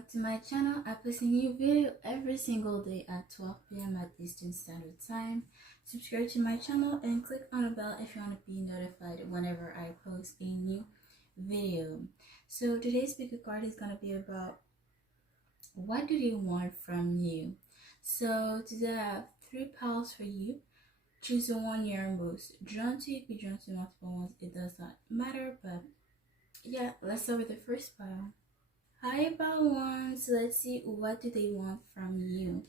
back to my channel. I post a new video every single day at 12 p.m. at Eastern Standard Time. Subscribe to my channel and click on the bell if you want to be notified whenever I post a new video. So today's PickACard is going to be about what do they want from you. So today I have 3 piles for you. Choose the one you're most drawn to. You could be drawn to multiple ones, it does not matter, but yeah, let's start with the first pile. Hi, pile 1. So let's see, what do they want from you?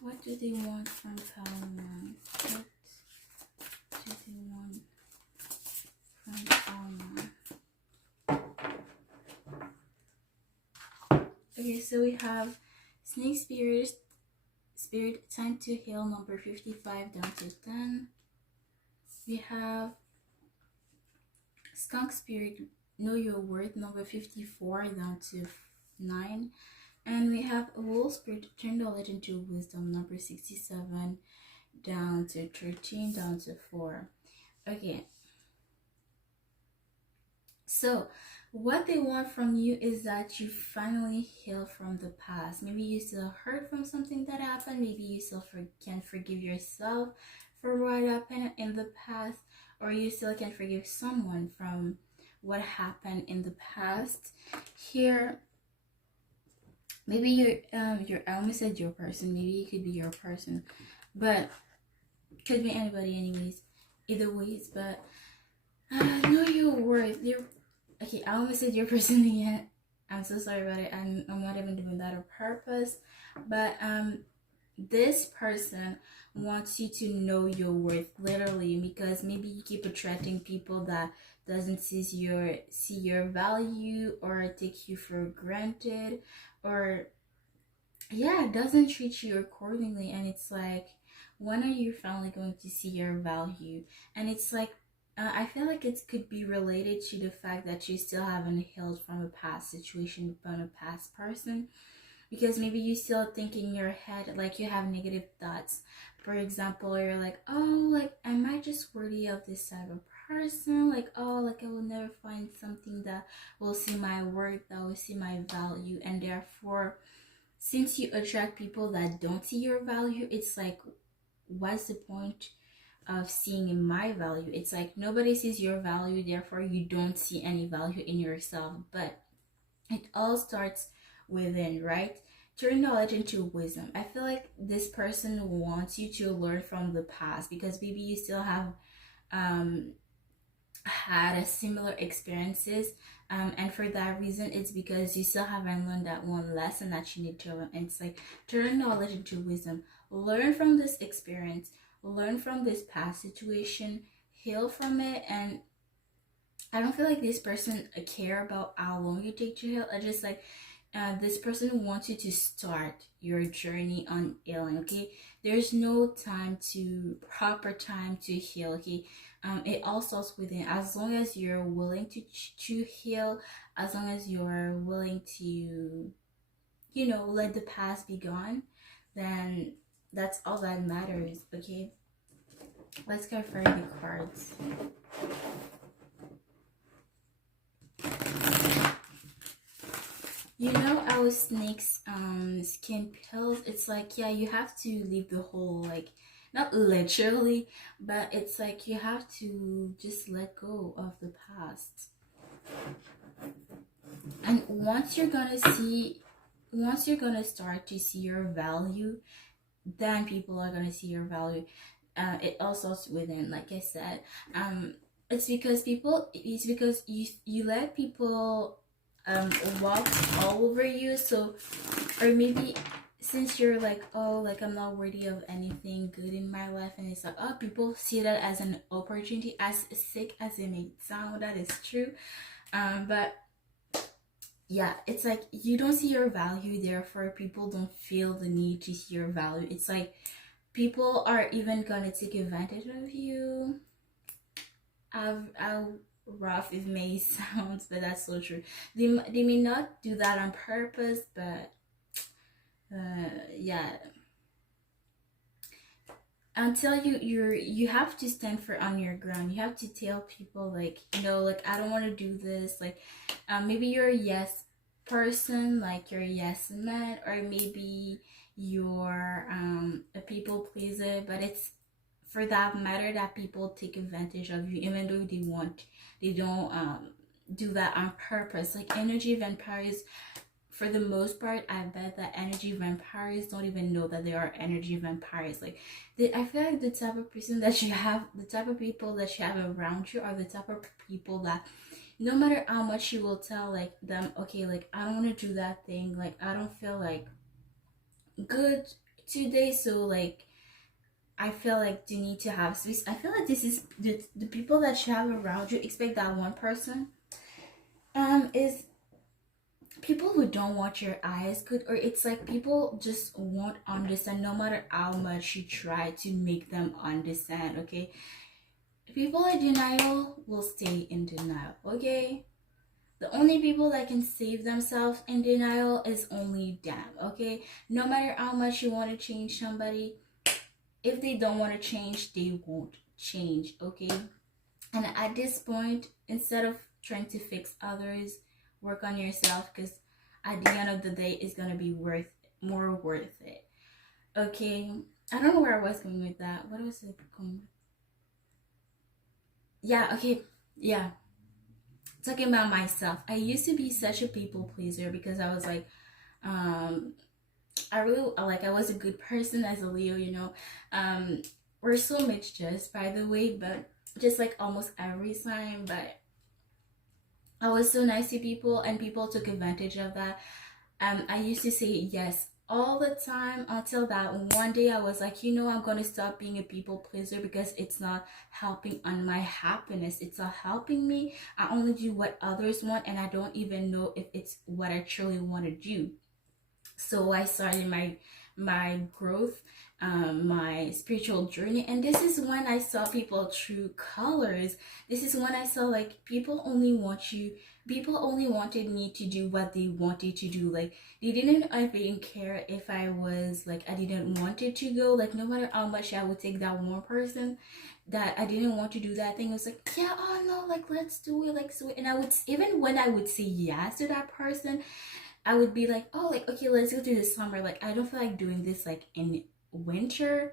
What do they want from pile 1? What do they want from pile 1? Okay, so we have Snake Spirit, Time to Heal, number 55 down to 10. We have Skunk Spirit, Know Your Worth, number 54 down to 9. And we have Wolf Spirit, Turn Knowledge into Wisdom, number 67 down to 13 down to 4. Okay. So what they want from you is that you finally heal from the past. Maybe you still hurt from something that happened. Maybe you still can't forgive yourself for what happened in the past, or you still can't forgive someone from what happened in the past. Here, maybe you're I almost said your person. Maybe it could be your person, but could be anybody anyways. Either ways, but know your worth. Okay, I almost said your person again. I'm so sorry about it. I'm not even doing that on purpose. But this person wants you to know your worth, literally, because maybe you keep attracting people that doesn't see your value, or take you for granted, or yeah, doesn't treat you accordingly. And it's like, when are you finally going to see your value? And it's like, I feel like it could be related to the fact that you still haven't healed from a past situation, from a past person, because maybe you still think in your head, like you have negative thoughts. For example, you're like, oh, like, am I just worthy of this type of person? Like, oh, like I will never find something that will see my worth, that will see my value. And therefore, since you attract people that don't see your value, it's like, what's the point of seeing my value? It's like nobody sees your value, therefore you don't see any value in yourself. But it all starts within, right? Turn knowledge into wisdom. I feel like this person wants you to learn from the past, because maybe you still have had a similar experiences, and for that reason, it's because you still haven't learned that one lesson that you need to learn. And it's like, turn knowledge into wisdom. Learn from this experience, learn from this past situation, heal from it. And I don't feel like this person care about how long you take to heal. I just like, this person wants you to start your journey on healing. Okay, there's no proper time to heal. Okay, it all starts within. As long as you're willing to heal, as long as you're willing to, let the past be gone, then that's all that matters. Okay, let's go for the cards. Our snake's skin pills, it's like, yeah, you have to leave the whole, like, not literally, but it's like you have to just let go of the past. And once you're gonna start to see your value, then people are gonna see your value. It all starts within, like I said. It's because you let people walk all over you. So, or maybe since you're like, oh, like I'm not worthy of anything good in my life, and it's like, oh, people see that as an opportunity. As sick as it may sound, that is true. But yeah, it's like you don't see your value, therefore people don't feel the need to see your value. It's like people are even gonna take advantage of you. I've rough it may sound, but that's so true. They may not do that on purpose, but yeah, until you have to stand for on your ground. You have to tell people, like, like, I don't want to do this. Like, maybe you're a yes person, like you're a yes man, or maybe you're a people pleaser, but it's for that matter that people take advantage of you, even though they don't do that on purpose. Like energy vampires, for the most part, I bet that energy vampires don't even know that they are energy vampires. Like, I feel like the type of person that you have, the type of people that you have around you, are the type of people that no matter how much you will tell, like, them, okay, like, I don't want to do that thing, like, I don't feel like good today, so like, I feel like they need to have space. I feel like this is the people that you have around you. Expect that one person is people who don't want your eyes good, or it's like people just won't understand no matter how much you try to make them understand. Okay, people in denial will stay in denial. Okay, the only people that can save themselves in denial is only them. Okay, no matter how much you want to change somebody, if they don't want to change, they won't change. Okay, and at this point, instead of trying to fix others, work on yourself, because at the end of the day, it's gonna be more worth it. Okay, I don't know where I was going with that. What was it going? Yeah. Okay. Yeah. Talking about myself, I used to be such a people pleaser because I was like, um, I really like, I was a good person as a Leo. We're so mixed, by the way, but just like almost every time, but I was so nice to people and people took advantage of that. I used to say yes all the time until that one day I was like, I'm gonna stop being a people pleaser because it's not helping on my happiness. It's not helping me. I only do what others want and I don't even know if it's what I truly want to do. So I started my growth, my spiritual journey, and this is when I saw people true colors. This is when I saw, like, people only wanted me to do what they wanted to do. Like, they didn't even care if I was like, I didn't want it to go. Like, no matter how much I would take that one person that I didn't want to do that thing, it was like, yeah, oh no, like, let's do it, like, so. And I would, even when I would say yes to that person, I would be like, oh, like, okay, let's go through the summer. Like, I don't feel like doing this, like, in winter.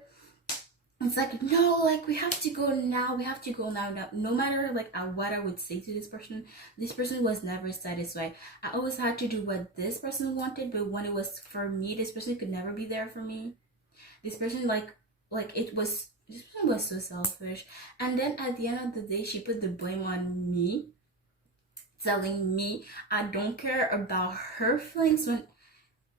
It's like, no, like, we have to go now. We have to go now. Now, no matter, like, what I would say to this person was never satisfied. I always had to do what this person wanted, but when it was for me, this person could never be there for me. This person, this person was so selfish. And then at the end of the day, she put the blame on me, telling me I don't care about her feelings, when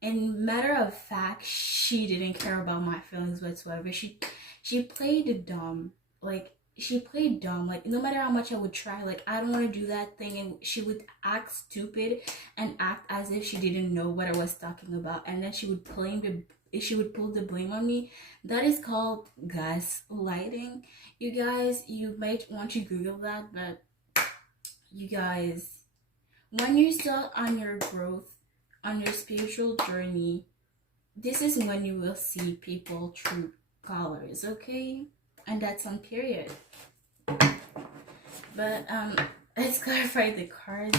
in matter of fact she didn't care about my feelings whatsoever. She played dumb. Like, she played dumb. Like, no matter how much I would try, like, I don't want to do that thing, and she would act stupid and act as if she didn't know what I was talking about, and then she would pull the blame on me. That is called gaslighting. You guys, you might want to Google that, but you guys, when you're still on your growth, on your spiritual journey, this is when you will see people true colors, okay? And that's on period. But let's clarify the cards.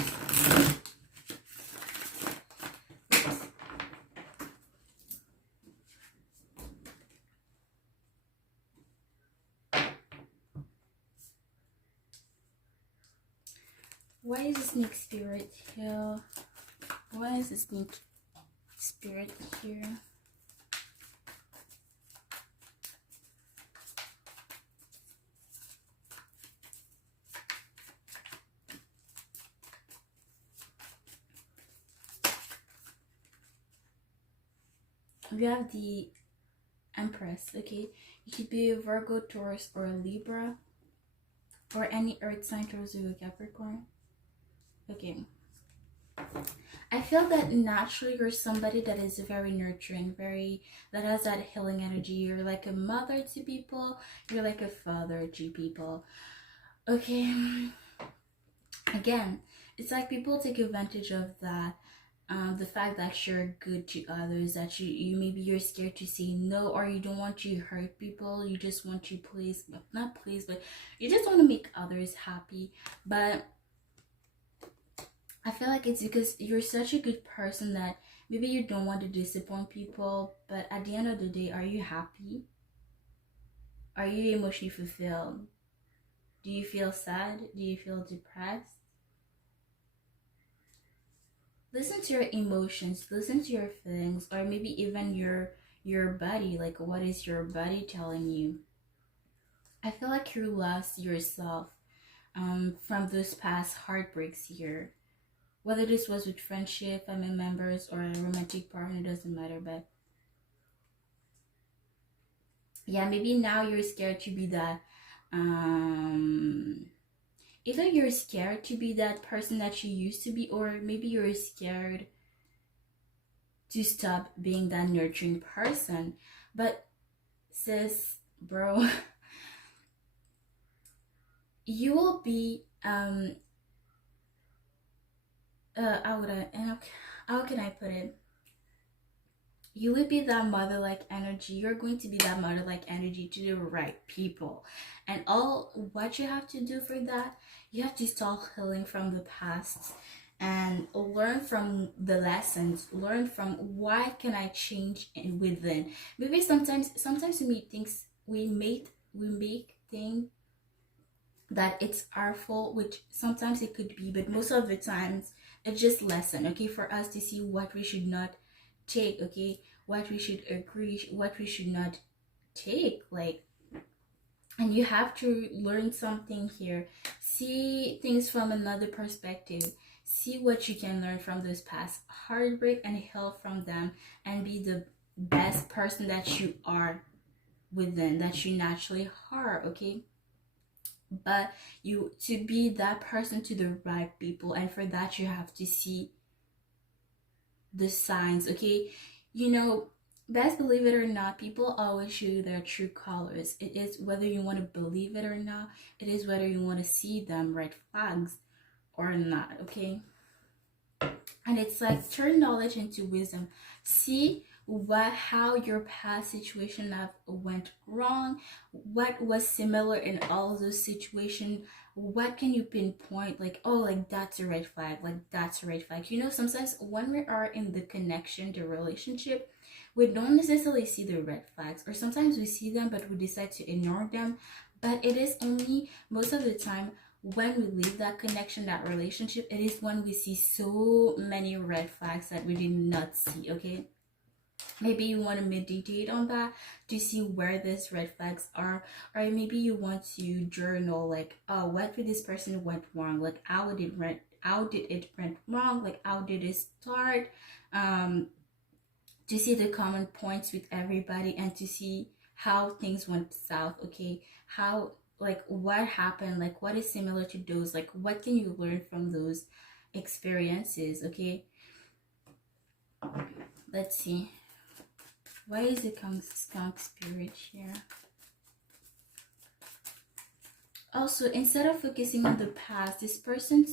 Why is the snake spirit here? Why is the snake spirit here? We have the Empress, okay? You could be a Virgo, Taurus, or a Libra, or any earth sign, Taurus, or Capricorn. Okay. I feel that naturally you're somebody that is very nurturing, that has that healing energy. You're like a mother to people. You're like a father to people. Okay. Again, it's like people take advantage of that, the fact that you're good to others, that you maybe you're scared to say no, or you don't want to hurt people, you just want to please, not please, but you just want to make others happy. But I feel like it's because you're such a good person that maybe you don't want to disappoint people, but at the end of the day, are you happy? Are you emotionally fulfilled? Do you feel sad? Do you feel depressed? Listen to your emotions, listen to your feelings, or maybe even your body. Like, what is your body telling you? I feel like you lost yourself from those past heartbreaks here. Whether this was with friendship, family members, or a romantic partner, doesn't matter. But yeah, maybe now you're scared to be that. Either you're scared to be that person that you used to be, or maybe you're scared to stop being that nurturing person. But sis, bro, you will be how would I and how can I put it? You would be that mother-like energy. You're going to be that mother-like energy to the right people. And all what you have to do for that, you have to start healing from the past and learn from the lessons. Learn from why can I change within. Maybe sometimes we make things that it's our fault, which sometimes it could be, but most of the times it's just lesson, okay, for us to see what we should not take, okay, what we should agree, what we should not take, like, and you have to learn something here, see things from another perspective, see what you can learn from those past heartbreak and heal from them, and be the best person that you are within, that you naturally are, okay. But you to be that person to the right people, and for that you have to see the signs, okay. You know, best believe it or not, people always show you their true colors. It is whether you want to believe it or not, it is whether you want to see them red flags or not, okay. And it's like turn knowledge into wisdom. See how your past situation have went wrong, what was similar in all those situations, what can you pinpoint, like, oh, like that's a red flag, like that's a red flag. You know, sometimes when we are in the connection, the relationship, we don't necessarily see the red flags, or sometimes we see them but we decide to ignore them. But it is only most of the time when we leave that connection, that relationship, it is when we see so many red flags that we did not see, okay. Maybe you want to meditate on that to see where these red flags are, or maybe you want to journal, like, oh, what with this person went wrong, like how did it went wrong, like how did it start, to see the common points with everybody, and to see how things went south, okay, how, like, what happened, like what is similar to those, like what can you learn from those experiences, okay. Let's see, why is the skunk spirit here? Also, instead of focusing on the past, this person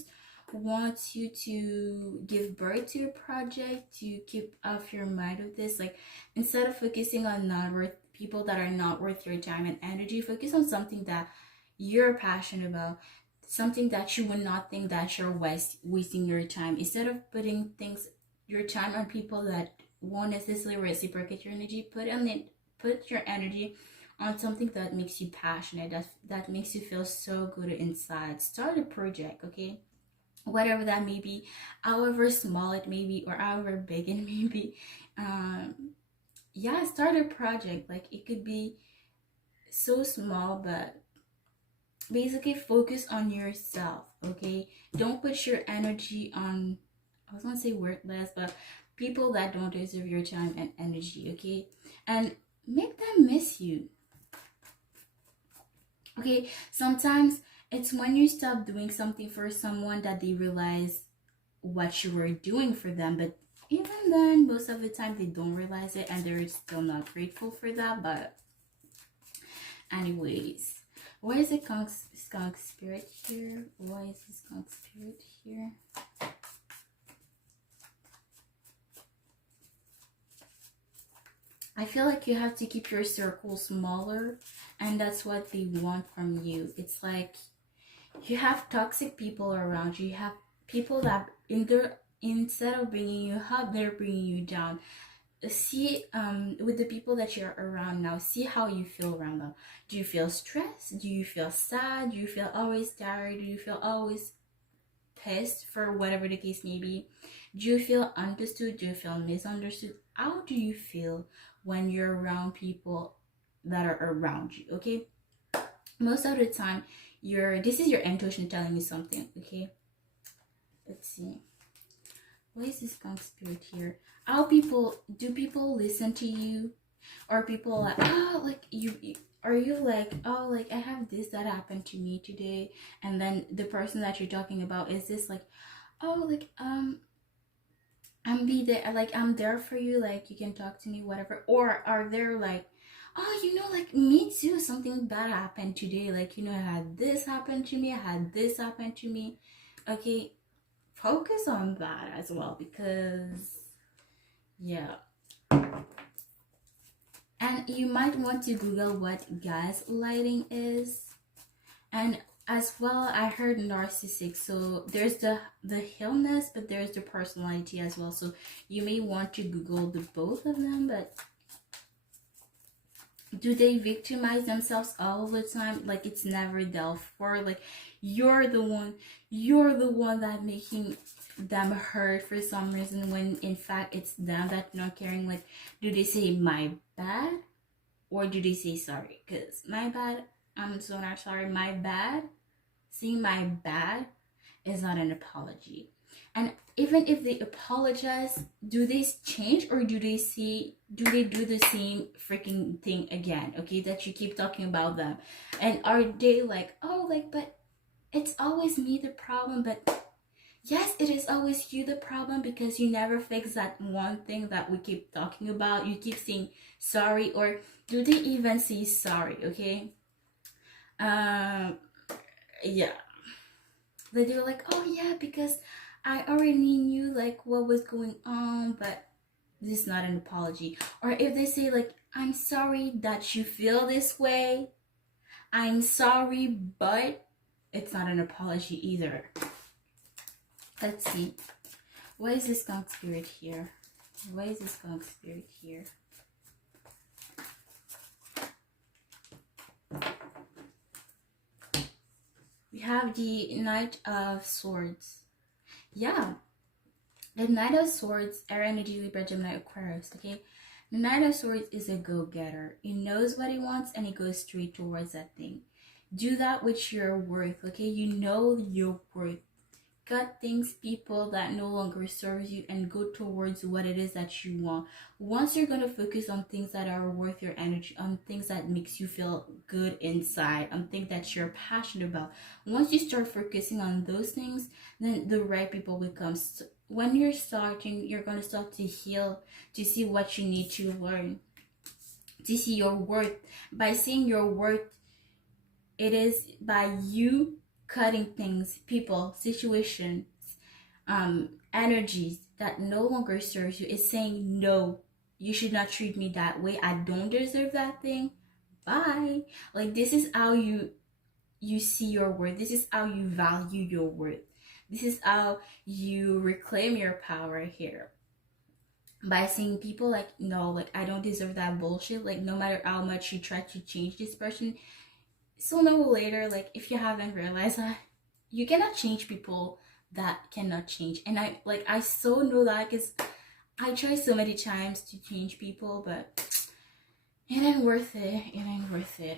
wants you to give birth to your project, to keep off your mind of this. Like, instead of focusing on not worth people that are not worth your time and energy, focus on something that you're passionate about, something that you would not think that you're wasting your time. Instead of putting your time on people that won't necessarily reciprocate your energy, put your energy on something that makes you passionate, that makes you feel so good inside. Start a project, okay, whatever that may be, however small it may be or however big it may be. Yeah, start a project. Like, it could be so small, but basically focus on yourself, okay. Don't put your energy on, I was gonna say worthless, but people that don't deserve your time and energy, okay. And make them miss you, okay. Sometimes it's when you stop doing something for someone that they realize what you were doing for them. But even then, most of the time they don't realize it, and they're still not grateful for that. But anyways, Why is the skunk spirit here? Why is the skunk spirit here? I feel like you have to keep your circle smaller, and that's what they want from you. It's like you have toxic people around you. You have people that instead of bringing you up, they're bringing you down. See, with the people that you're around now, see how you feel around them. Do you feel stressed? Do you feel sad? Do you feel always tired? Do you feel always pissed, for whatever the case may be? Do you feel understood? Do you feel misunderstood? How do you feel when you're around people that are around you? Okay, most of the time this is your intuition telling you something. Okay, let's see. Why is this skunk spirit here? How people listen to you? Or people like, oh, like you are you like, oh, like I have this that happened to me today, and then the person that you're talking about is this like, oh, like I'm there for you, like you can talk to me, whatever. Or are there like, oh, like me too, something bad happened today, like I had this happen to me, I had this happen to me. Okay, focus on that as well, because yeah. And you might want to Google what gaslighting is. And as well, I heard narcissistic. So there's the illness, but there's the personality as well. So you may want to Google the both of them. But do they victimize themselves all the time? Like it's never dealt for. Like you're the one that making them hurt for some reason, when in fact it's them that not caring. Like, do they say my bad, or do they say sorry? Because my bad, I'm so not sorry, my bad, saying my bad is not an apology. And even if they apologize, do they change, or do they do the same freaking thing again? Okay, that you keep talking about them. And are they like, oh, like, but it's always me the problem? But yes, it is always you the problem, because you never fix that one thing that we keep talking about. You keep saying sorry, or do they even say sorry? Okay, yeah, they do like, oh yeah, because I already knew like what was going on, but this is not an apology. Or if they say like, I'm sorry that you feel this way, I'm sorry, but it's not an apology either. Let's see. Why is this skunk spirit here? Why is this skunk spirit here? We have the Knight of Swords. Yeah. The Knight of Swords, Aries, energy, Libra, Gemini, Aquarius. Okay. The Knight of Swords is a go-getter. He knows what he wants and he goes straight towards that thing. Do that which you're worth. Okay. You know your worth. Cut things, people that no longer serves you, and go towards what it is that you want. Once you're going to focus on things that are worth your energy, on things that makes you feel good inside, on things that you're passionate about, once you start focusing on those things, then the right people will come. When you're starting, you're going to start to heal, to see what you need to learn, to see your worth. By seeing your worth, it is by you cutting things, people, situations, energies that no longer serves you. Is saying, no, you should not treat me that way, I don't deserve that thing, bye. Like, this is how you see your worth. This is how you value your worth. This is how you reclaim your power here. By seeing people like, no, like I don't deserve that bullshit. Like, no matter how much you try to change this person, sooner or later, like if you haven't realized that, you cannot change people that cannot change. And I so know that, because I tried so many times to change people, but it ain't worth it. It ain't worth it.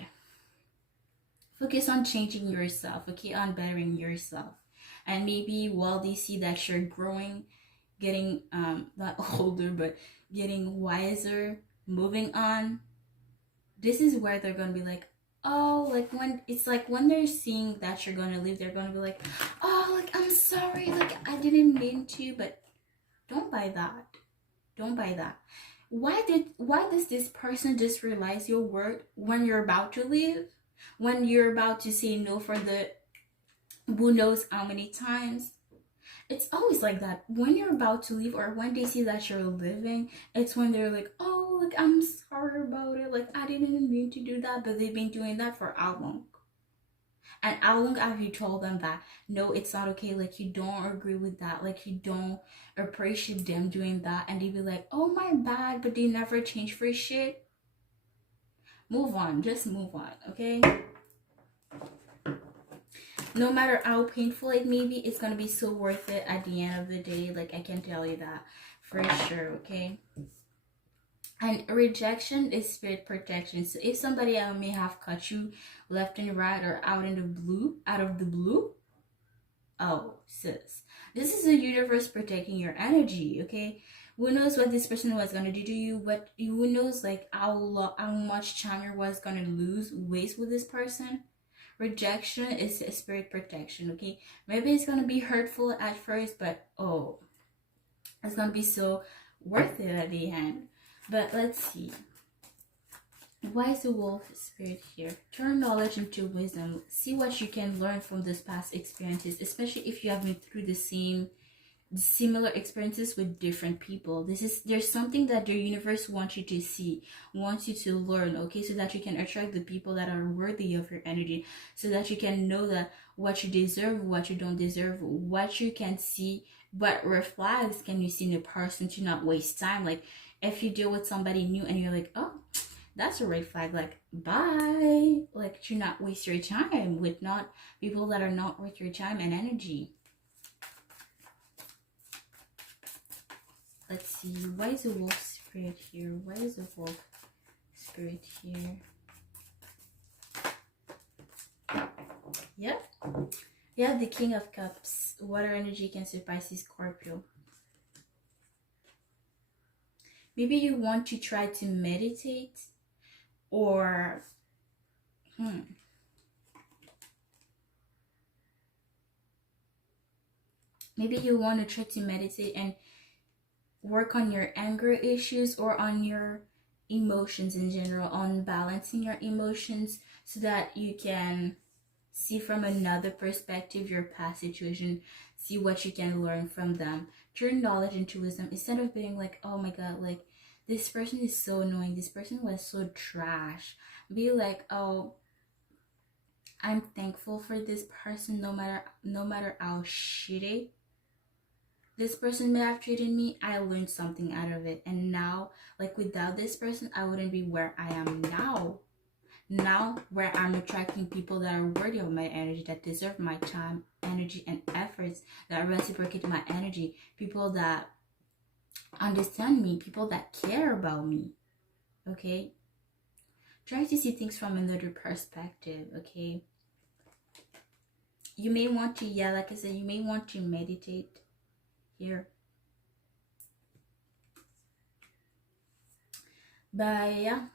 Focus on changing yourself, okay, on bettering yourself. And maybe while they see that you're growing, getting not older, but getting wiser, moving on, this is where they're gonna be like, oh, like when they're seeing that you're gonna leave, they're gonna be like, oh, like I'm sorry, like I didn't mean to. But don't buy that. Don't buy that. Why does this person just realize your word when you're about to leave? When you're about to say no for the who knows how many times, it's always like that. When you're about to leave or when they see that you're leaving, it's when they're like, oh, like, I'm sorry about it. Like, I didn't mean to do that. But they've been doing that for how long? And how long have you told them that, no, it's not okay? Like, you don't agree with that. Like, you don't appreciate them doing that. And they be like, oh, my bad. But they never change for shit. Move on. Just move on, okay? No matter how painful it may be, it's gonna be so worth it at the end of the day. Like, I can tell you that for sure, okay? And rejection is spirit protection. So if somebody may have cut you left and right or out of the blue, oh, sis, this is the universe protecting your energy, okay? Who knows what this person was gonna do to you? But who knows, like, how much time you was gonna waste with this person? Rejection is a spirit protection, okay? Maybe it's gonna be hurtful at first, but oh, it's gonna be so worth it at the end. But let's see. Why is the wolf spirit here? Turn knowledge into wisdom. See what you can learn from those past experiences, especially if you have been through the similar experiences with different people. There's something that the universe wants you to see, wants you to learn, okay? So that you can attract the people that are worthy of your energy, so that you can know that what you deserve, what you don't deserve, what you can see, what red flags can you see in a person to not waste time. Like, if you deal with somebody new and you're like, oh, that's a red flag, like, bye. Like, to not waste your time with not people that are not worth your time and energy. Let's see. Why is the wolf spirit here? Why is the wolf spirit here? Yep. Yeah, the King of Cups. Water energy, Cancer, Pisces, Scorpio. Maybe you want to try to meditate, or maybe you want to try to meditate and work on your anger issues or on your emotions in general, on balancing your emotions so that you can see from another perspective your past situation, see what you can learn from them. Turn knowledge into wisdom instead of being like, oh my god, like, this person is so annoying, this person was so trash. Be like, oh, I'm thankful for this person, no matter how shitty this person may have treated me, I learned something out of it. And now, like, without this person, I wouldn't be where I am now. Now, where I'm attracting people that are worthy of my energy, that deserve my time, energy, and efforts, that reciprocate my energy, people that understand me, people that care about me, okay? Try to see things from another perspective, okay? You may want to, yeah, like I said, you may want to meditate here. But yeah,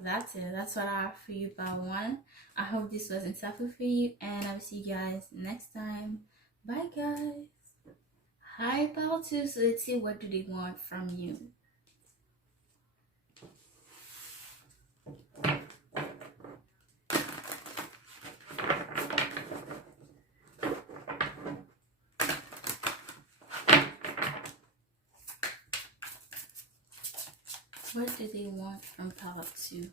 that's it. That's what I have for you, part one. I hope this was insightful for you, and I'll see you guys next time. Bye, guys. Hi, part two. So let's see, what do they want from you? What do they want from part two?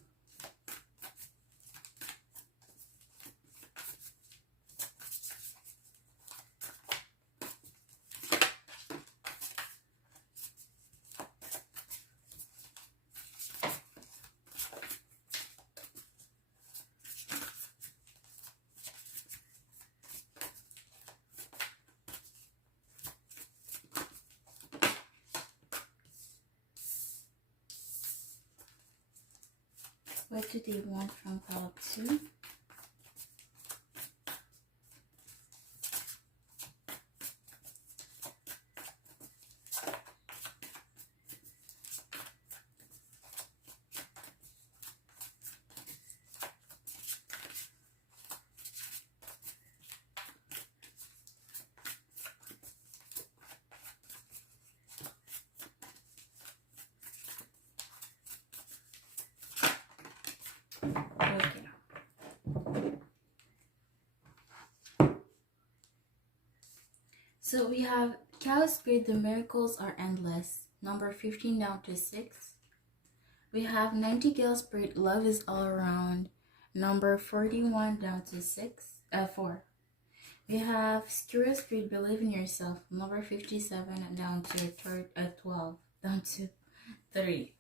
What do they want from part two? Okay. So we have Cow Spirit, the miracles are endless. Number 15 down to 6. We have Nightingale Spirit, love is all around. Number 41 down to 4. We have Skewer Spirit, believe in yourself. Number 57 down to 12. Down to 3.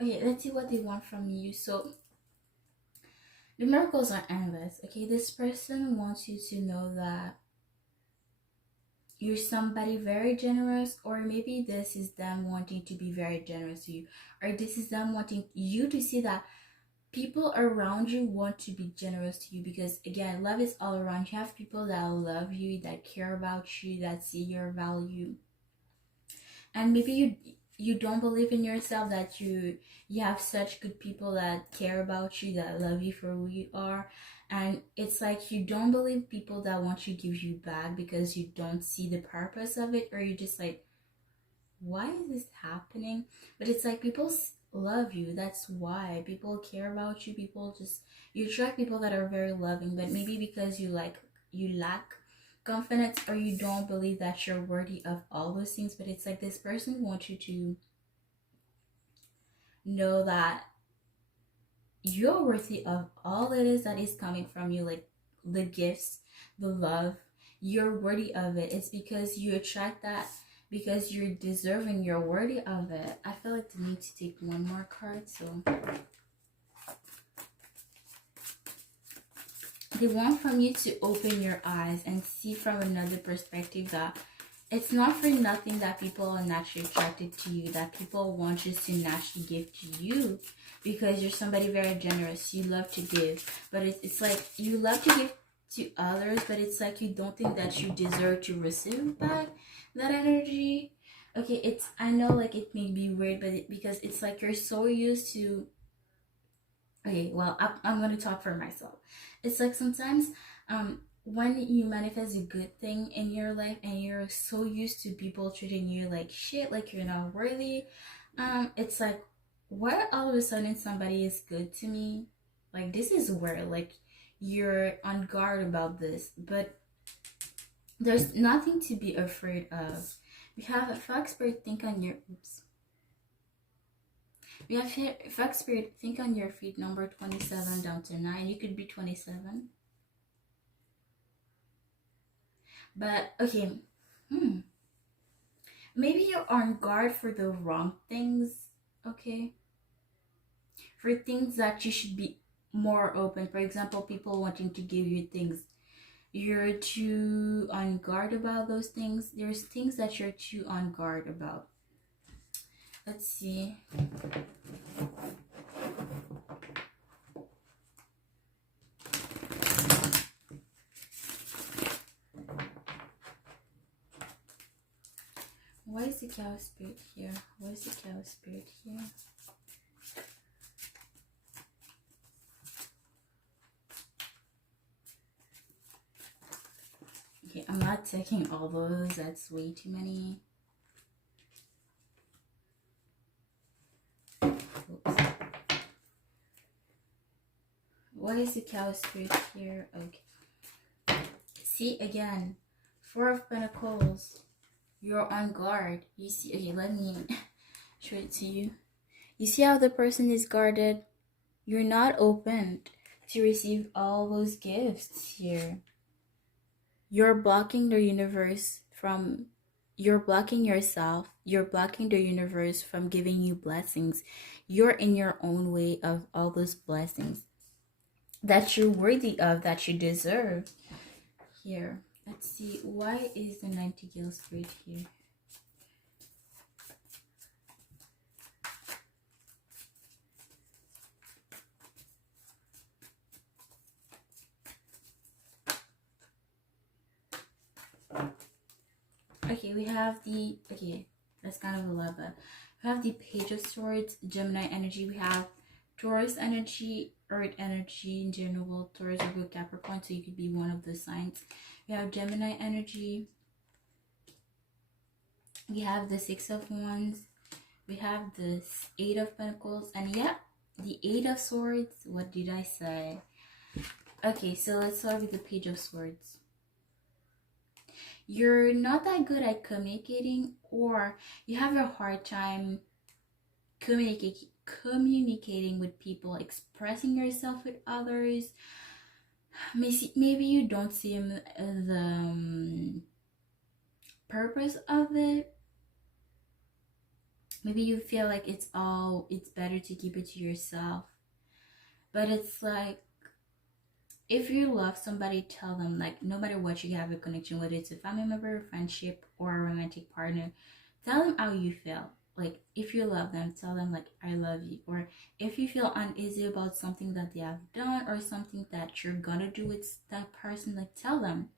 Okay, let's see what they want from you. So the miracles are endless. Okay, this person wants you to know that you're somebody very generous, or maybe this is them wanting to be very generous to you, or this is them wanting you to see that people around you want to be generous to you, because again, love is all around. You have people that love you, that care about you, that see your value, and maybe you don't believe in yourself, that you have such good people that care about you, that love you for who you are. And it's like you don't believe people that want to give you back because you don't see the purpose of it, or you're just like, why is this happening? But it's like people love you. That's why people care about you. You attract people that are very loving, but maybe because you lack confidence, or you don't believe that you're worthy of all those things. But it's like this person wants you to know that you're worthy of all it is that is coming from you, like the gifts, the love. You're worthy of it. It's because you attract that, because you're deserving, you're worthy of it. I feel like I need to take one more card. So they want from you to open your eyes and see from another perspective that it's not for nothing that people are naturally attracted to you, that people want just to naturally give to you, because you're somebody very generous. You love to give, but it's like you love to give to others, but it's like you don't think that you deserve to receive back that energy. Okay, I know like it may be weird, but because it's like you're so used to. Okay, well, I'm gonna talk for myself. It's like sometimes when you manifest a good thing in your life and you're so used to people treating you like shit, like you're not worthy, it's like, why all of a sudden somebody is good to me? Like, this is weird. Like, you're on guard about this, but there's nothing to be afraid of. We have a Fox Spirit, think on your We have here, Fox Spirit, think on your feet, number 27 down to 9. You could be 27. But, okay. Maybe you're on guard for the wrong things, okay? For things that you should be more open. For example, people wanting to give you things. You're too on guard about those things. There's things that you're too on guard about. Let's see. Why is the Cow Spirit here? Why is the Cow Spirit here? Okay, I'm not taking all those. That's way too many. Oops. Why is the Cow Spirit here? Okay. See, again, 4 of Pentacles. You're on guard. You see, okay, let me show it to you. You see how the person is guarded? You're not open to receive all those gifts here. You're blocking the universe from, you're blocking yourself. You're blocking the universe from giving you blessings. You're in your own way of all those blessings that you're worthy of, that you deserve. Here, let's see, why is the Nightingale Spirit here? Okay, we have the, okay, that's kind of a lot, but we have the Page of Swords, Gemini energy. We have Taurus energy, Earth energy in general, Taurus, Virgo, Capricorn, so you could be one of the signs. We have Gemini energy. We have the 6 of Wands. We have the 8 of Pentacles. And yeah, the 8 of Swords. What did I say? Okay, so let's start with the Page of Swords. you're not that good at communicating, or you have a hard time communicating with people, expressing yourself with others. Maybe you don't see the purpose of it. Maybe you feel like it's better to keep it to yourself. But it's like, if you love somebody, tell them, like, no matter what you have a connection, whether it's a family member, friendship, or a romantic partner, tell them how you feel. Like, if you love them, tell them, like, I love you. Or if you feel uneasy about something that they have done, or something that you're gonna do with that person, like, tell them.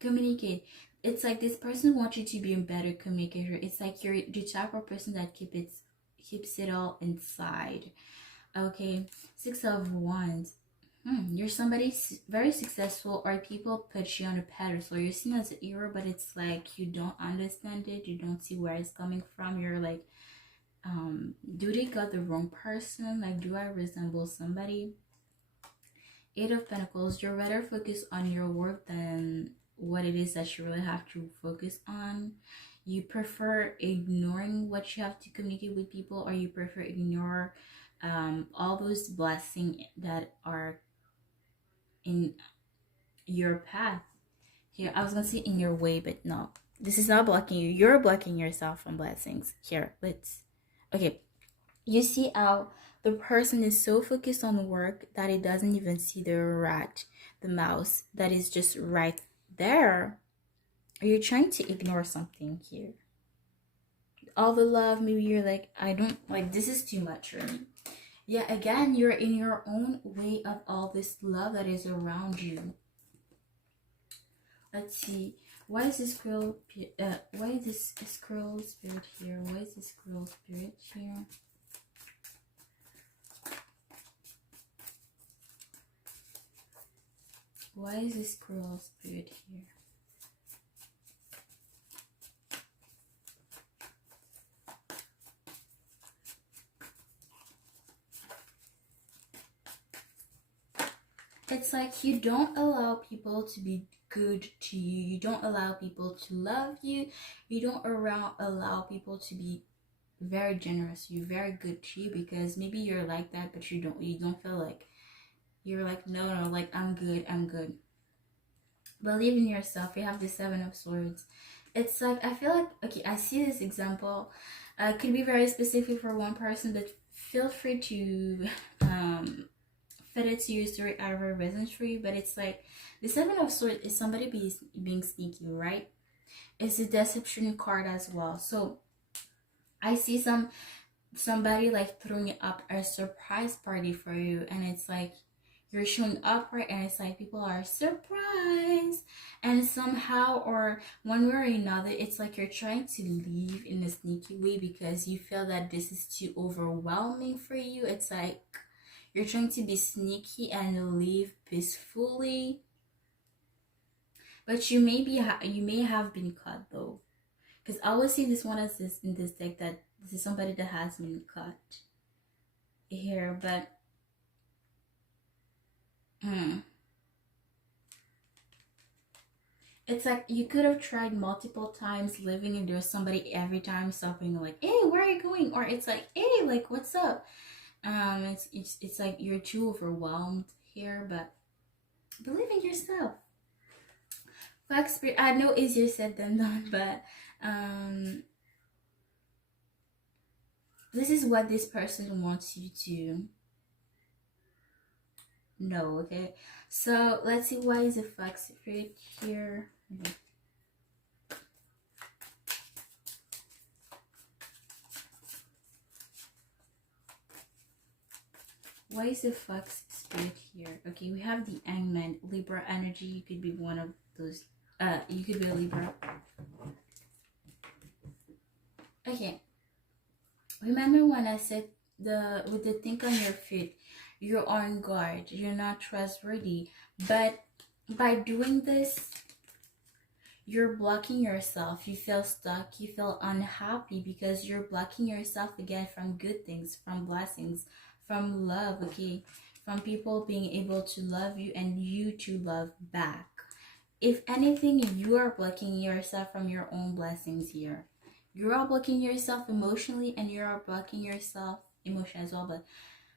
Communicate. It's like this person wants you to be a better communicator. It's like you're the type of person that keeps it all inside. Okay, Six of Wands. You're somebody very successful, or people put you on a pedestal. You're seen as a hero, but it's like you don't understand it. You don't see where it's coming from. You're like, do they got the wrong person? Like, do I resemble somebody? Eight of Pentacles. You're rather focused on your work than what it is that you really have to focus on. You prefer ignoring what you have to communicate with people, or you prefer ignore all those blessings that are in your path. Here, I was gonna say in your way, but no, this is not blocking you. You're blocking yourself from blessings. Here, okay, you see how the person is so focused on work that it doesn't even see the rat, the mouse that is just right there. Are you trying to ignore something here? All the love, maybe you're like, I don't like, this is too much for me. Yeah, again, you're in your own way of all this love that is around you. Let's see. Why is this squirrel spirit here? Why is this squirrel spirit here? Why is this squirrel spirit here? It's like you don't allow people to be good to you. You don't allow people to love you. You don't allow people to be very generous. You're very good to you, because maybe you're like that, but you don't feel like, you're like, no, like, I'm good. Believe in yourself. You have the Seven of Swords. It's like, I feel like, okay, I see this example. Could be very specific for one person, but feel free to fit it to your story however resonates for you. But it's like the Seven of Swords is somebody being sneaky, right? It's a deception card as well. So I see somebody like throwing up a surprise party for you, and it's like you're showing up, right? And it's like people are surprised, and somehow or one way or another, it's like you're trying to leave in a sneaky way because you feel that this is too overwhelming for you. It's like you're trying to be sneaky and leave peacefully, but you may have been caught though, because I always see this one as this in this deck, that this is somebody that has been caught here. But it's like you could have tried multiple times living, and there's somebody every time stopping, like, hey, where are you going? Or it's like, hey, like, what's up? It's like you're too overwhelmed here, but believe in yourself. Flex spirit, I know easier said than done, but this is what this person wants you to know. Okay, so let's see, why is the flex spirit here? Okay. Why is the Fox spirit here? Okay, we have the Hangman, Libra energy. You could be one of those. You could be a Libra. Okay. Remember when I said with the think on your feet, you're on guard. You're not trustworthy. But by doing this, you're blocking yourself. You feel stuck. You feel unhappy because you're blocking yourself again from good things, from blessings, from love, okay, from people being able to love you and you to love back. if anything, you are blocking yourself from your own blessings here. You are blocking yourself emotionally, and you are blocking yourself emotion as well, but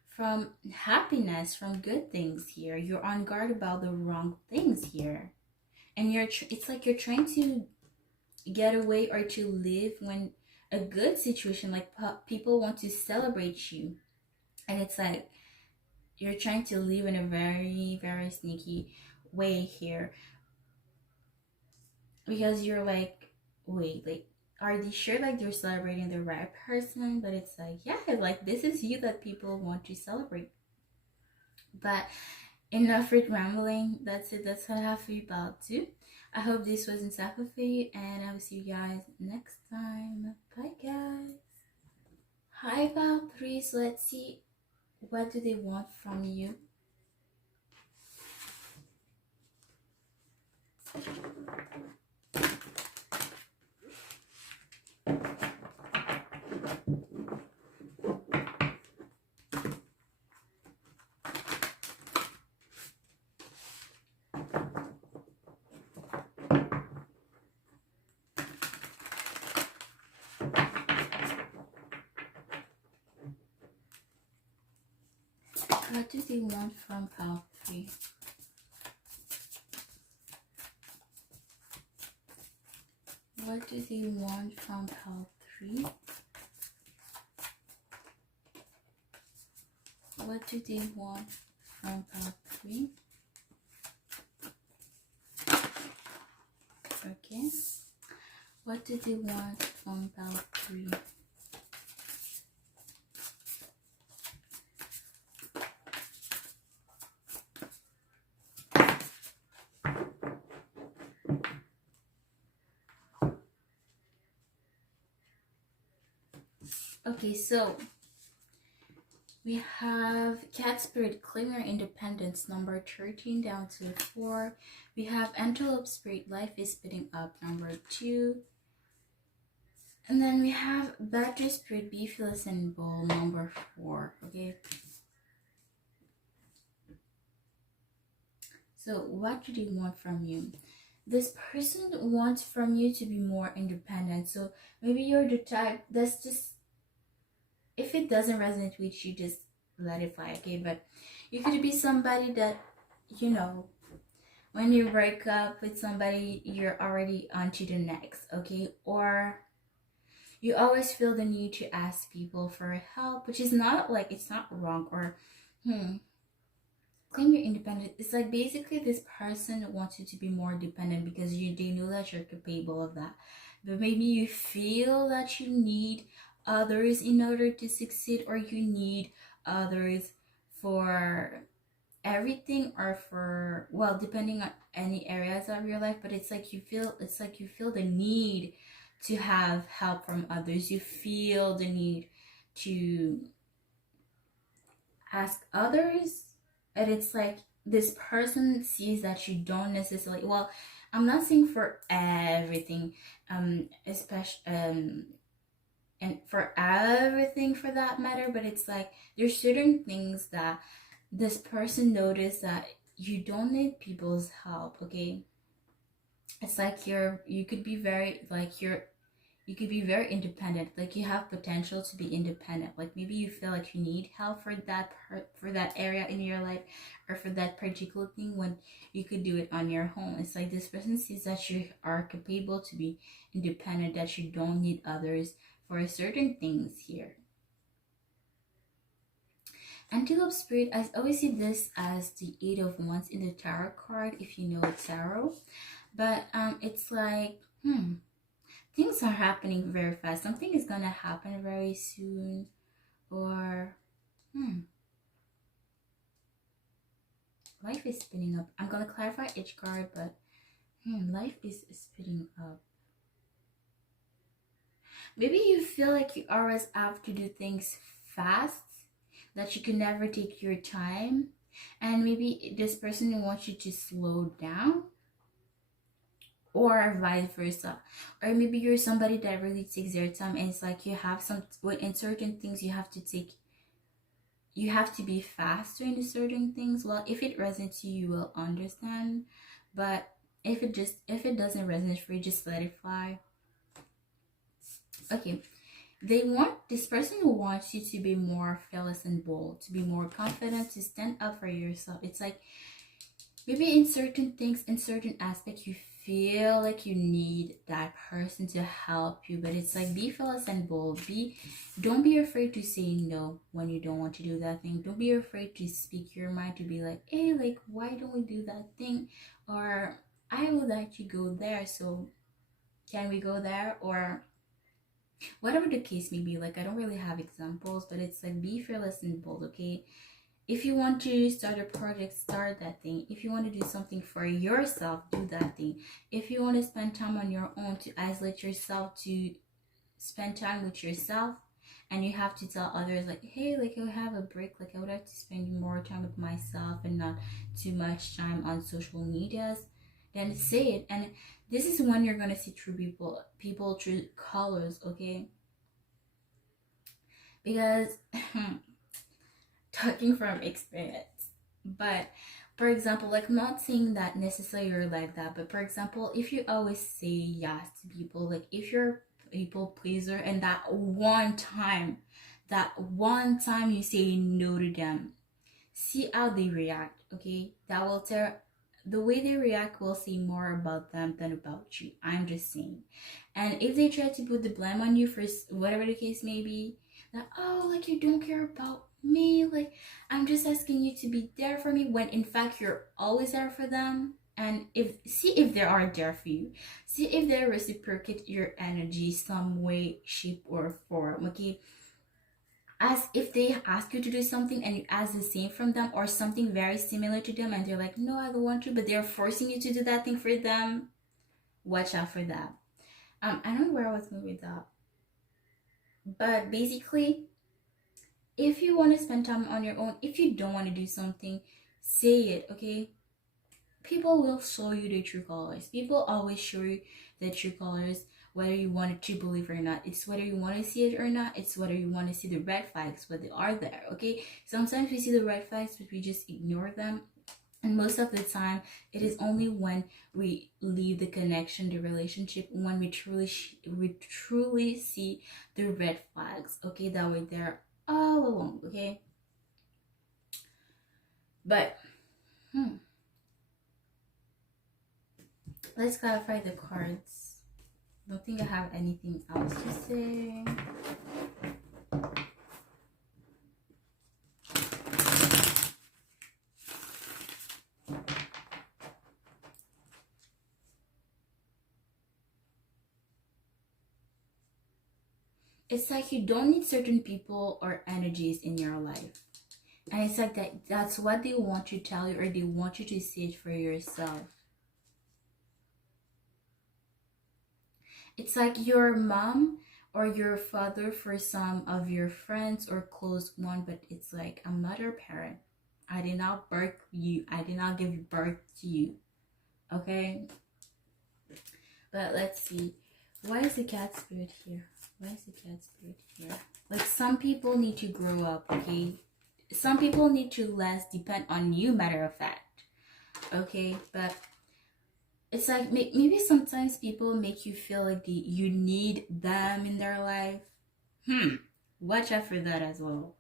from happiness, from good things here. You're on guard about the wrong things here. And it's like you're trying to get away or to live when a good situation, like people want to celebrate you, and it's like you're trying to live in a very, very sneaky way here, because you're like, wait, like, are they sure like they're celebrating the right person? But it's like, yeah, like this is you that people want to celebrate. But enough with rambling. That's it. That's what I have for you about too. I hope this was insightful for you, and I will see you guys next time. Bye, guys. Hi, about three. So let's see, what do they want from you? What do they want from pile 3? What do they want from pile 3? What do they want from pile 3? Okay. What do they want from pile 3? Okay, so we have Cat Spirit, Claim Your Independence, number 13 down to 4. We have Antelope Spirit, Life is Speeding Up, number 2. And then we have Badger Spirit, Be Fearless and Bold, number 4. Okay. So what do they want from you? This person wants from you to be more independent. So maybe you're the type that's just, if it doesn't resonate with you, just let it fly, okay? But you could be somebody that, you know, when you break up with somebody, you're already on to the next, okay? Or you always feel the need to ask people for help, which is not like, it's not wrong, or claim your independence. It's like basically this person wants you to be more dependent because they know that you're capable of that. But maybe you feel that you need others in order to succeed, or you need others for everything, or for, well, depending on any areas of your life. But it's like you feel the need to have help from others. You feel the need to ask others, and it's like this person sees that you don't necessarily, well, I'm not saying for everything, especially and for everything for that matter, but it's like there's certain things that this person noticed that you don't need people's help, okay? It's like you could be very independent, like you have potential to be independent. Like maybe you feel like you need help for that area in your life, or for that particular thing, when you could do it on your own. It's like this person sees that you are capable to be independent, that you don't need others for certain things here. Antelope Spirit, I always see this as the 8 of Wands in the tarot card, if you know tarot. But it's like things are happening very fast. Something is gonna happen very soon, or life is spinning up. I'm gonna clarify each card, but life is spinning up. Maybe you feel like you always have to do things fast, that you can never take your time, and maybe this person wants you to slow down, or vice versa. Or maybe you're somebody that really takes their time, and it's like you have in certain things you have to be faster in certain things. Well, if it resonates to you, you will understand. But if it doesn't resonate for you, just let it fly. Okay. They want this person who wants you to be more fearless and bold, to be more confident, to stand up for yourself. It's like maybe in certain things, in certain aspects, you feel like you need that person to help you, but it's like be fearless and bold. Don't be afraid to say no when you don't want to do that thing. Don't be afraid to speak your mind, to be like, hey, like, why don't we do that thing? Or I would like to go there, so can we go there? Or whatever the case may be. Like, I don't really have examples, but it's like be fearless and bold. Okay, if you want to start a project, start that thing. If you want to do something for yourself, do that thing. If you want to spend time on your own, to isolate yourself, to spend time with yourself, and you have to tell others like, hey, like, I have a break, like I would like to spend more time with myself and not too much time on social medias, then say it. And this is when you're gonna see true people true colors. Okay, because talking from experience, but for example, like, I'm not saying that necessarily you're like that, but for example, if you always say yes to people, like if you're a people pleaser, and that one time you say no to them, see how they react. Okay, that will tell, the way they react will say more about them than about you. I'm just saying. And if they try to put the blame on you for whatever the case may be, that, oh, like, you don't care about me, like, I'm just asking you to be there for me, when in fact you're always there for them. And if they are there for you, see if they reciprocate your energy some way, shape, or form. Okay, as if they ask you to do something and you ask the same from them, or something very similar to them, and they're like, no, I don't want to, but they're forcing you to do that thing for them, watch out for that. I don't know where I was going with that, but basically, if you want to spend time on your own, if you don't want to do something, say it. Okay, people will show you the true colors. People always show you the true colors, whether you want it to believe or not. It's whether you want to see it or not. It's whether you want to see the red flags, but they are there. Okay, sometimes we see the red flags, but we just ignore them. And most of the time, it is only when we leave the connection, the relationship, when we truly see the red flags. Okay, that were there all along. Okay, but let's clarify the cards. Don't think I have anything else to say. It's like you don't need certain people or energies in your life. And it's like that's what they want to tell you, or they want you to see it for yourself. It's like your mom or your father for some of your friends or close one, but it's like, I'm not your parent. I did not birth you. I did not give birth to you. Okay? But let's see. Why is the cat spirit here? Why is the cat spirit here? Like, some people need to grow up, okay? Some people need to less depend on you, matter of fact. Okay? But it's like maybe sometimes people make you feel like you need them in their life. Watch out for that as well.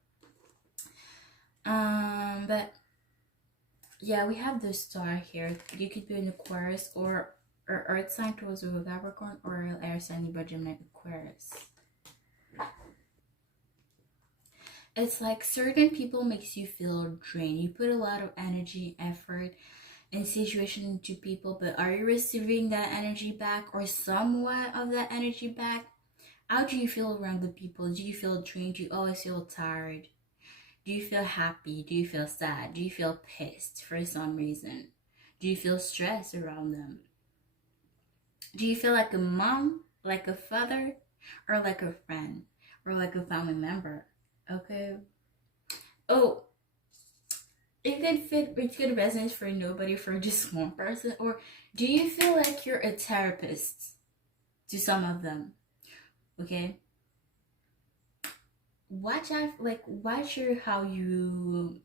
But yeah, we have the star here. You could be an Aquarius, or Earth sign towards a Capricorn, or air sign, Libra, Gemini, Aquarius. It's like certain people makes you feel drained. You put a lot of energy, effort, and situation into people, but are you receiving that energy back, or somewhat of that energy back? How do you feel around the people? Do you feel drained? Do you always feel tired? Do you feel happy? Do you feel sad? Do you feel pissed for some reason? Do you feel stressed around them? Do you feel like a mom, like a father, or like a friend, or like a family member? Okay. Oh, it could resonate for nobody, for just one person. Or do you feel like you're a therapist to some of them? Okay, watch out, like, watch your how you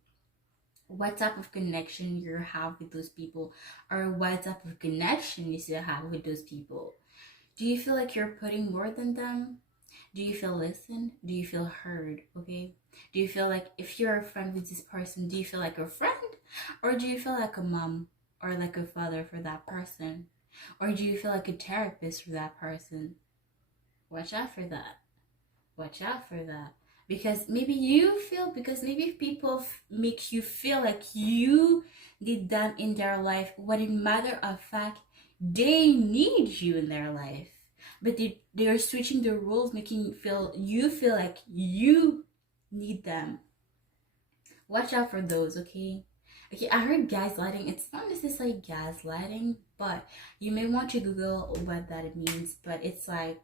what type of connection you have with those people, or what type of connection you still have with those people. Do you feel like you're putting more than them? Do you feel listened? Do you feel heard? Okay. Do you feel like, if you're a friend with this person, do you feel like a friend? Or do you feel like a mom or like a father for that person? Or do you feel like a therapist for that person? Watch out for that. Watch out for that. Because maybe if people make you feel like you need them in their life, when in matter of fact, they need you in their life. But they are switching the rules, making you feel like you need them. Watch out for those, okay? Okay, I heard gaslighting. It's not necessarily gaslighting, but you may want to Google what that means. But it's like,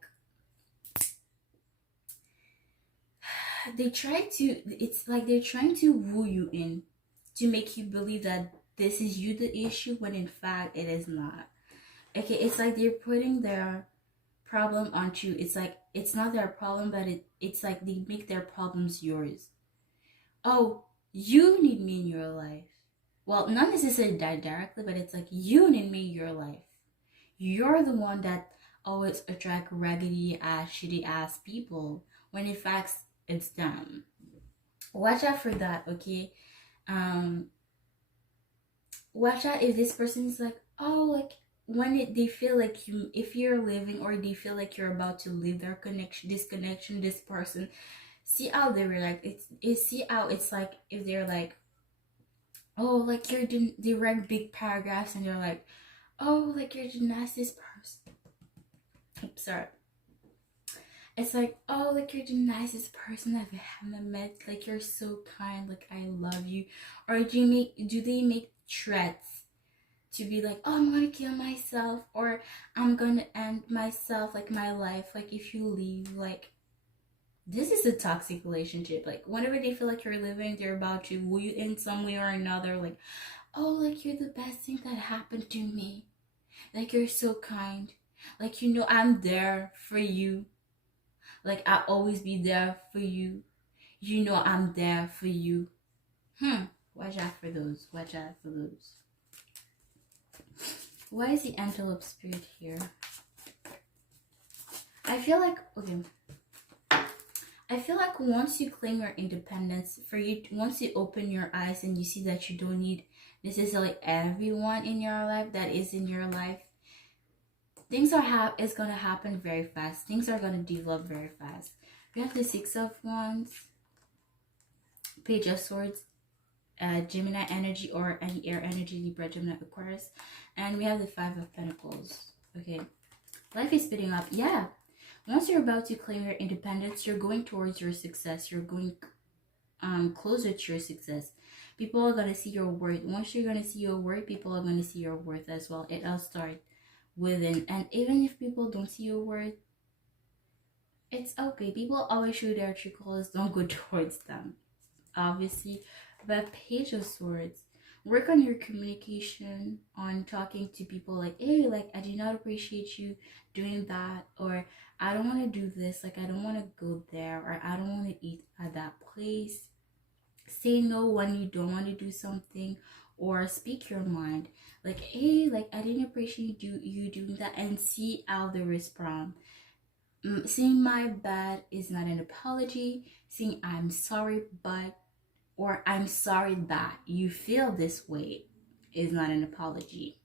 it's like they're trying to woo you in, to make you believe that this is you the issue, when in fact it is not. Okay, it's like they're putting their problem onto you. It's like it's not their problem, but it's like they make their problems yours. Oh, you need me in your life. Well, not necessarily that directly, but it's like, you need me in your life. You're the one that always attract raggedy ass, shitty ass people, when in fact it's them. Watch out for that, okay? Um, Watch out if this person is like, oh, like, they feel like you, if you're leaving, or they feel like you're about to leave their connection, this person. See how they react. See how it's like, if they're like, oh, like, they write big paragraphs, and they're like, oh, like, you're the nastiest person. Oops, sorry. It's like, oh, like, you're the nicest person I've ever met. Like, you're so kind. Like, I love you. Or do they make threats to be like, oh, I'm gonna kill myself, or I'm gonna end myself, like, my life, like, if you leave. Like, this is a toxic relationship. Like, whenever they feel like you're living, they're about to woo you in some way or another. Like, oh, like, you're the best thing that happened to me. Like, you're so kind. Like, I'm there for you. Like, I'll always be there for you. I'm there for you. Watch out for those. Watch out for those. Why is the antelope spirit here? I feel like, okay. I feel like once you claim your independence, once you open your eyes and you see that you don't need necessarily everyone in your life that is in your life, it's gonna happen very fast. Things are gonna develop very fast. We have the Six of Wands, Page of Swords, Gemini energy, or any air energy, Libra, Gemini, Aquarius, and we have the Five of Pentacles. Okay, life is speeding up. Yeah, once you're about to claim your independence, you're going towards your success. You're going closer to your success. People are gonna see your worth. Once you're gonna see your worth, people are gonna see your worth as well. It'll start within. And even if people don't see your worth, it's okay. People always show their true colors. Don't go towards them, obviously. But Page of Swords, work on your communication, on talking to people like, hey, like, I do not appreciate you doing that, or I don't want to do this, like, I don't want to go there, or I don't want to eat at that place. Say no when you don't want to do something, or speak your mind. Like, hey, like, I didn't appreciate you doing that, and see how they respond. Saying my bad is not an apology. Saying I'm sorry, or I'm sorry that you feel this way is not an apology.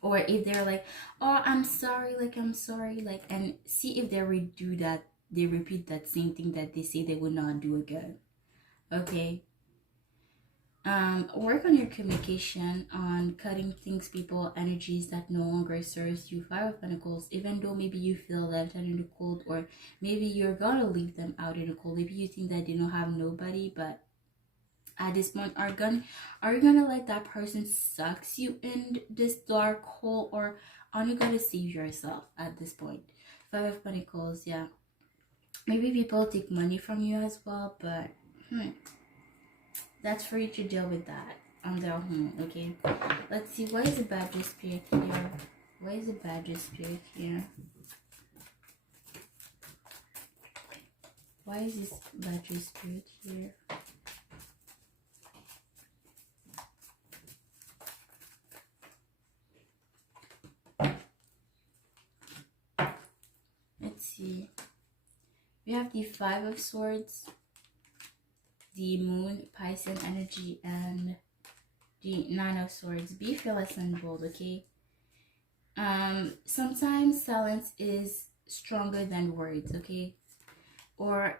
Or if they're like, oh, I'm sorry, like, and see if they redo that, they repeat that same thing that they say they will not do again. Okay. Work on your communication, on cutting things, people, energies that no longer serves you. Five of Pentacles, even though maybe you feel left out in the cold, or maybe you're gonna leave them out in the cold. Maybe you think that they don't have nobody, but at this point, are you gonna let that person sucks you in this dark hole, or are you gonna save yourself at this point? Five of Pentacles, yeah. Maybe people take money from you as well, but that's for you to deal with that on their own, okay? Let's see, why is the Badger Spirit here? Why is the Badger Spirit here? Why is this Badger Spirit here? see. We have the Five of Swords, the Moon, Pisces energy, and the Nine of Swords. Be fearless and bold, okay? Sometimes silence is stronger than words, okay? Or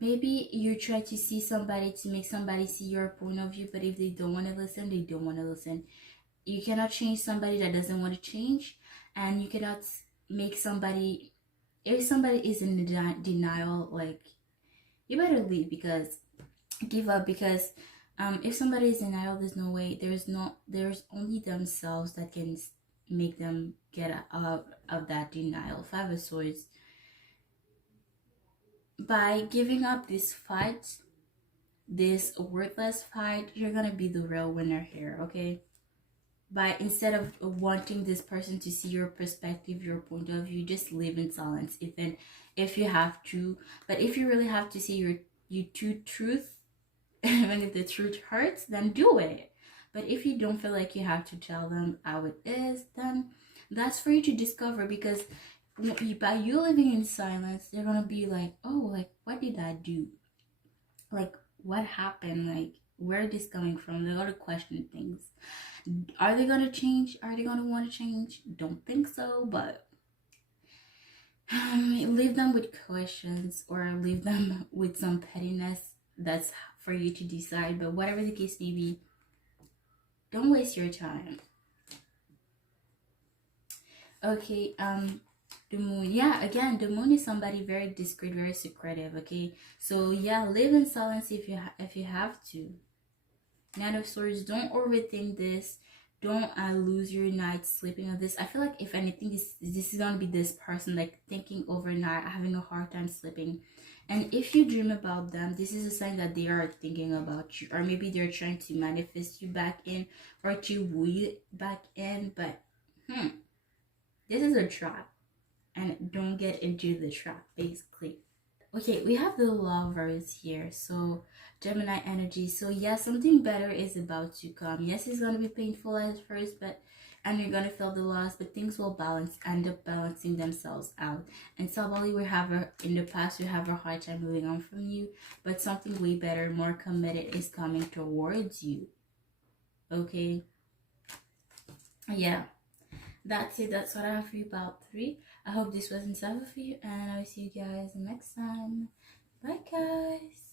maybe you try to see somebody to make somebody see your point of view, but if they don't want to listen, they don't want to listen. You cannot change somebody that doesn't want to change, and you cannot make somebody, if somebody is in denial, like, you better leave, because give up, because if somebody is in denial, there's no way, there's only themselves that can make them get out of that denial. Five of Swords. By giving up this fight, this worthless fight, you're gonna be the real winner here, okay? By, instead of wanting this person to see your perspective, your point of view, just live in silence, even if you have to. But if you really have to see your true truth, even if the truth hurts, then do it. But if you don't feel like you have to tell them how it is, then that's for you to discover, because by you living in silence, they're gonna be like, oh, like, what did I do? Like, what happened? Like, where is this coming from? They're gonna question things. Are they gonna change? Are they gonna want to change? Don't think so, but leave them with questions, or leave them with some pettiness. That's for you to decide. But whatever the case may be, don't waste your time. Okay, the Moon. Yeah, again, the Moon is somebody very discreet, very secretive, okay? So yeah, live in silence if you have to. Nine of Swords, don't overthink this. Don't lose your night sleeping on this. I feel like, if anything, this is gonna be this person, like, thinking overnight, having a hard time sleeping. And if you dream about them, this is a sign that they are thinking about you, or maybe they're trying to manifest you back in, or to woo you back in. But this is a trap, and don't get into the trap, basically. Okay, we have the Lovers here, so Gemini energy. So yeah, something better is about to come. Yes, it's gonna be painful at first, and you're gonna feel the loss, but things will end up balancing themselves out. And somebody in the past, we have a hard time moving on from you, but something way better, more committed, is coming towards you. Okay, yeah, that's it. That's what I have for you about 3. I hope this was insightful for you, and I'll see you guys next time. Bye, guys.